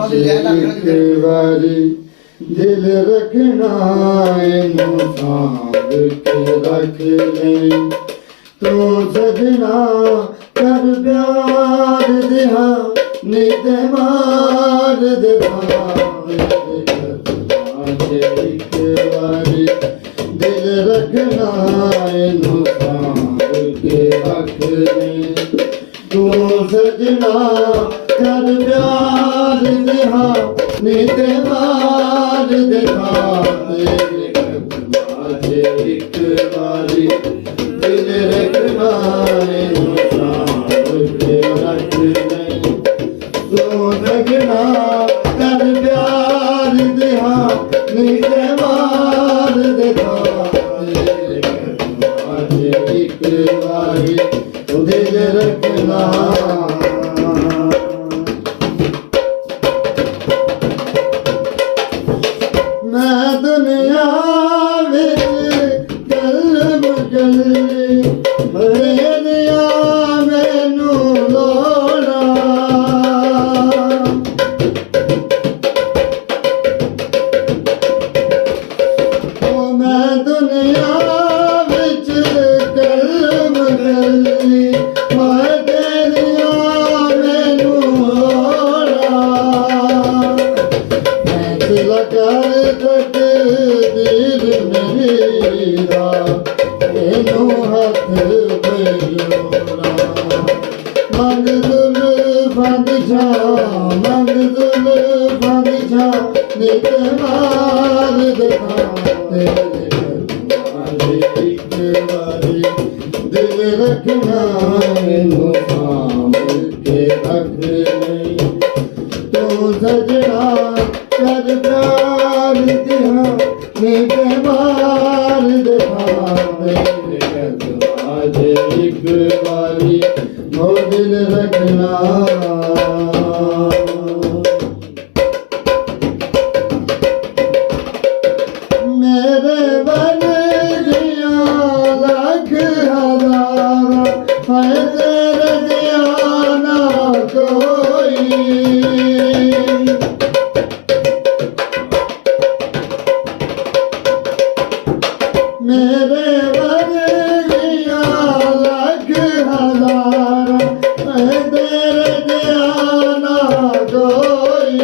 एक बारी दिल रखना इनू सांभ के रख ले तू सजना कर प्यार दिहा नित मार दिहा एक बारी दिल रखना इनू सांभ के रख ले तू सजना कर प्यार दिहा नित मार दिहा तेरे कदमां एक बारी दिल रखना इनू सांभ के रख ले तू सजना कर प्यार दिहा नित मार दिहा तेरे कदमां एक बारी दिल रखना। मैं दुनिया विच गल गली मेरिया मैनू लोड़ा मैं दुनिया विच गल गली मेरिया मैनू लोड़ा फैसला कर तकदीर मेरा एनू हथ बेजोड़ा मंग जुल्फां दी छां मंग जुल्फां दी छां नित मार दिखा तेरे कदमां एक बारी दिल रखना इनू सांभ के रख ले तू सजना कर प्यार दिहा नित मार दिहा तेरे कदमां एक बारी वो दिल रखना। मेरे बन गया लाख हज़ार है तेरे दीवाना कोई मेरे बन गया लाख हज़ार है तेरे दीवाना कोई